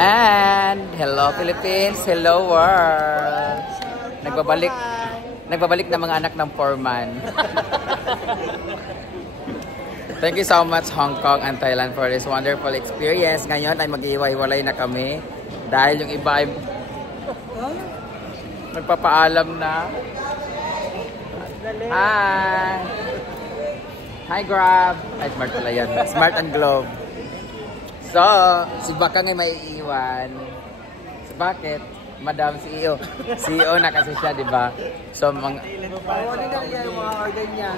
And hello Philippines, hello world. Nagbabalik na mga anak ng foreman. Thank you so much Hong Kong and Thailand for this wonderful experience. Ngayon ay mag-iiwa-iwalay na kami dahil yung iba ay nagpapaalam na. Hi! Hi Grab! Ay, Smart pala yan. Smart and Globe. So, si Bakang ay may iiwan. So, bakit? Madam CEO. CEO na kasi siya, di ba? So,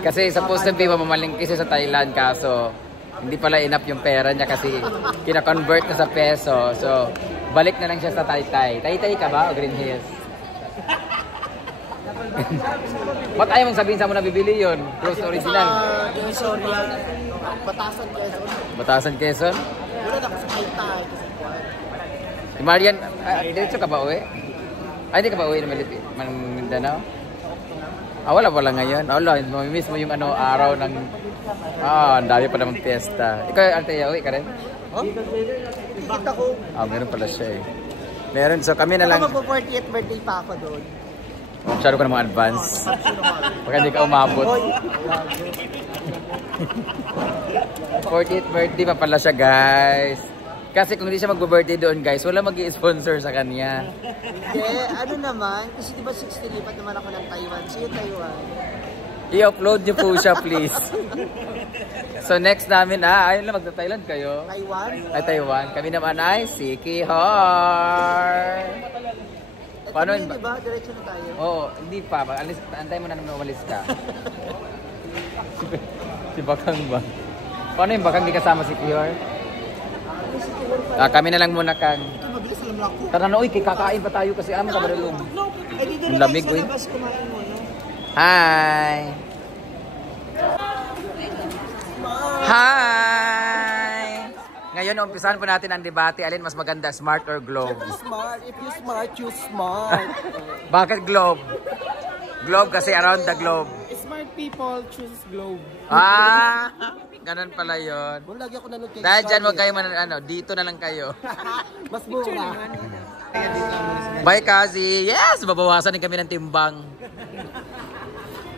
kasi supposed to be mamamalingki siya sa Thailand kaso hindi pala enough yung pera niya kasi kina-convert na sa peso. So, balik na lang siya sa Taytay. Taytay ka ba o Green Hills? Ba't ayaw mong sabihin sa mo na bibili yun? Close original? Sorry. Batasan Quezon. Batasan Quezon? Wala na kasi Taytay. Si Marian, diretso ka ba uwi? Ay, hindi ka ba uwi ng Mindanao? Wala pala ngayon. Wala, mamimiss mo yung araw ng... ang dami pa namang fiesta. Ikaw, Ante, uwi ka rin? Huh? Ikita ko. Meron pala siya eh. Meron, so kami na lang... Ako mag-40th birthday pa ako doon. Masyado ka namang advance. Baka hindi ka umabot. 40th birthday pa pala siya, guys. Kasi kung hindi siya mag-birthday doon, guys, wala mag-i-sponsor sa kanya. Hindi, ano naman, kasi diba 60 lipat naman ako ng Taiwan. See you, Taiwan. I-upload niyo po siya, please. So next namin, ayun lang, magta-Thailand kayo. Taiwan? Ay, Taiwan. Kami naman ay Sikihor. Paano yun? Diba? Diretso na tayo. Oo, hindi pa. Antay mo na nung umalis ka. Si Bakang ba? Paano yung Bakang di kasama si Kiyor? Kami na lang muna kang... Mabilis alam lang ako. Tara na, uy, kakain pa tayo kasi amin kabaralong. Eh, dito Ang na lamig, tayo uy. sa labas kumain mo, no? Hi! Hi! Ngayon, umpisahan po natin ang debate. Alin mas maganda, Smart or Globe? Smart. If you smart, choose smart. Bakit Globe? Globe kasi around the globe. Smart people choose Globe. Ganun pala yun. Kung lagi ako nanood kay Dahil dyan, huwag kayo dito na lang kayo. mas mura. Bye, Kazi. Yes, babawasan din kami ng timbang.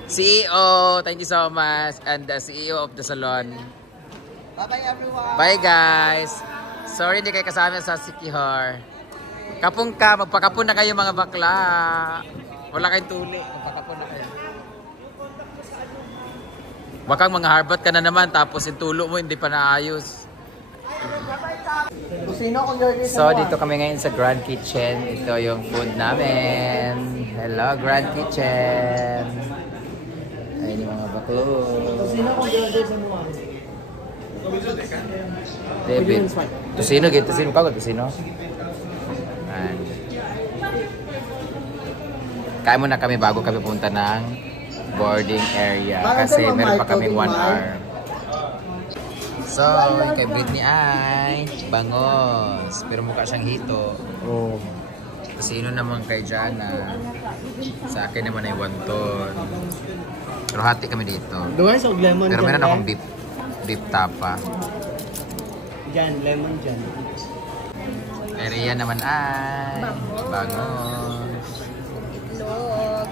CEO, thank you so much. And the CEO of the salon. Bye-bye everyone. Bye, guys. Sorry, hindi kayo kasama sa Sikihor. Kapong ka, magpakapon na kayo mga bakla. Wala kayong tuli. Magpakapon na kayo. Baka mga harbat ka na naman, tapos yung tulo mo hindi pa naayos. So, dito kami ngayon sa Grand Kitchen. Ito yung food namin. Hello, Grand Kitchen. Ayun yung mga baklo. David. Tusino, gitu. Tusino ka, tusino. Ayan. Kain muna kami bago kami punta ng boarding area. Kasi meron pa kaming 1 hour. So, kay Britney ay bangos. Pero mukha siyang hito. Oh. Tusino naman kay Jana. Sa akin naman ay wonton. Pero hati kami dito. Doon sa lemon. Pero meron akong beef tapa. Diyan, lemon dyan. Area naman ay bangos. Itlog.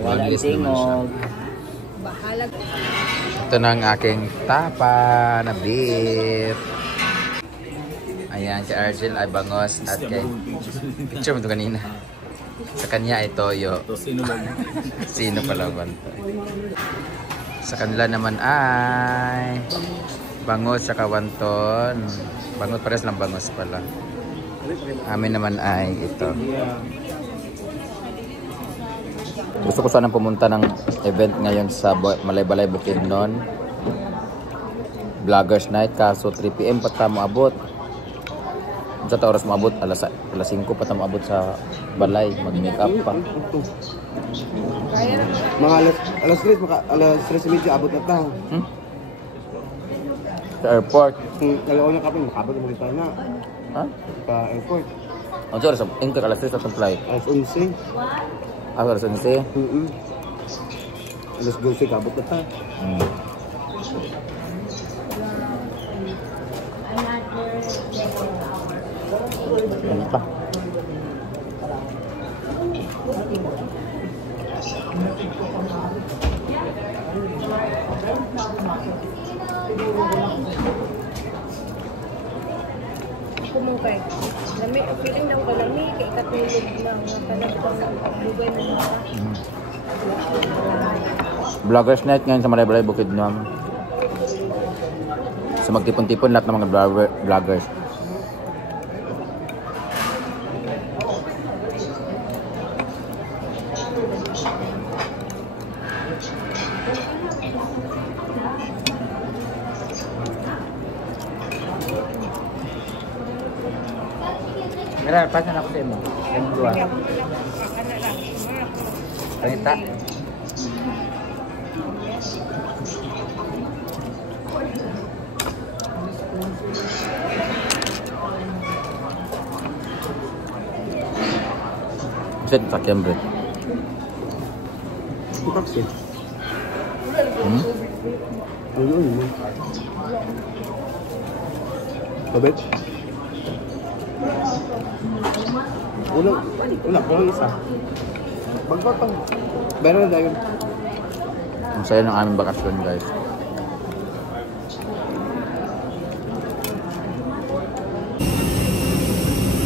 Wala tingog. Bahalag. Ito na ang aking tapa na beef. Ayan, si Argel ay bangos at kay... Picture mo ito kanina. Sa kanya ay toyo. Sino pala ba ito? Sa kanila naman ay bangos at wonton. Bangos, pares lang bangos pala. Amin naman ay ito. Gusto ko sanang pumunta ng event ngayon sa Malaybalay Bukidnon. Vloggers Night. Kaso 3 PM pa tayo maabot. Sa oras maabot, alas 5 pa tayo maabot sa balay. Mag-make up pa. Mga alas 3:30 abot na tao. Sa airport. Nalaon na kapin, makabot mo tayo na. Ha? Sa airport. Ang oras, ingkar alas 3 atong flight. Alas 11. Alas 11. Alas 12, kabot na tayo. Ano pa? Kumukay. Lami, feeling lang ko lami, kay katulog lang. Talagang pagbugay na nila. Vloggers night ngayon sa Malaybalay Bukidnon. So magtipon-tipon lahat ng mga vloggers. Mira, pasan ako din mo. Yung dua. Panita. Set tak kembret. Ipak siya. Ayun mo. Kabit? Walang isa. Magpapang. Meron na yun. Ang saya ng aming bakasyon, guys.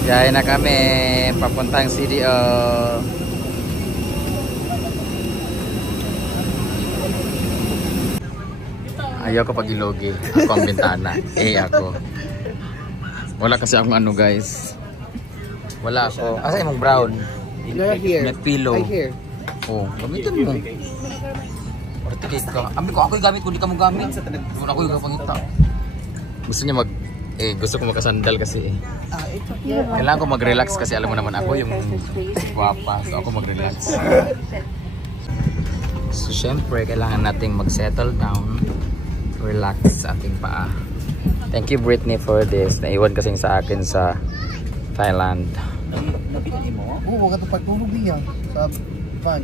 Biyahe na kami papuntang CDO. Ayaw ko pag ilogi. Ako ang bintana. Ako. Wala kasi akong ano, guys. Wala ako. Asa imong brown? May pillow. Oh, gamitin mo. Ortikate ka. Ambil ko, ako yung gamit ko, hindi ka mo gamit. Ako yung kapangita. Gusto niya gusto ko makasandal kasi kailangan ko mag-relax kasi alam mo naman ako yung guwapa. So ako mag-relax. So syempre, kailangan nating mag-settle down. Relax sa ating paa. Thank you Britney for this. Naiwan kasing sa akin sa Thailand. Napili mo? Oo, wag ka pagtulog niya sa van.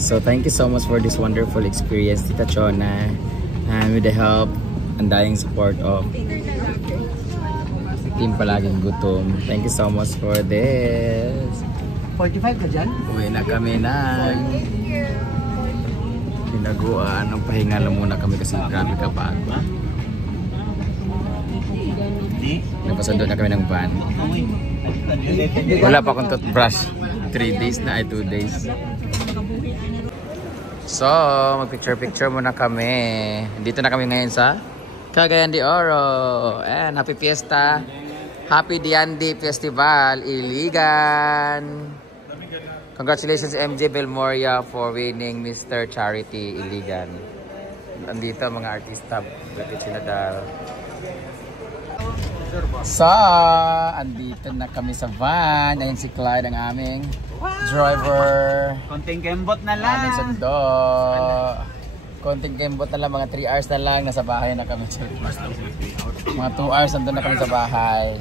So thank you so much for this wonderful experience, Tita Chona, and with the help and dying support of Team Palaging Gutom. Thank you so much for this. 45 ka dyan? Uwi na kami na. Pinaguan. Ang pahinga lang muna kami kasi grabe ka pa. Napasando na kami ng van. Wala pa akong toothbrush. 3 days na ay 2 days. So, mag-picture muna kami. Dito na kami ngayon sa Cagayan de Oro. And happy fiesta. Happy Diandi Festival, Iligan. Congratulations MJ Belmoria for winning Mr. Charity Iligan. Andito mga artista, British Nadal. So, andito na kami sa van. Ayun si Clyde ang aming driver. Konting kembot na lang. Aming sundo. Konting kembot na lang, mga 3 hours na lang. Nasa bahay na kami. Mga 2 hours nandun na kami sa bahay.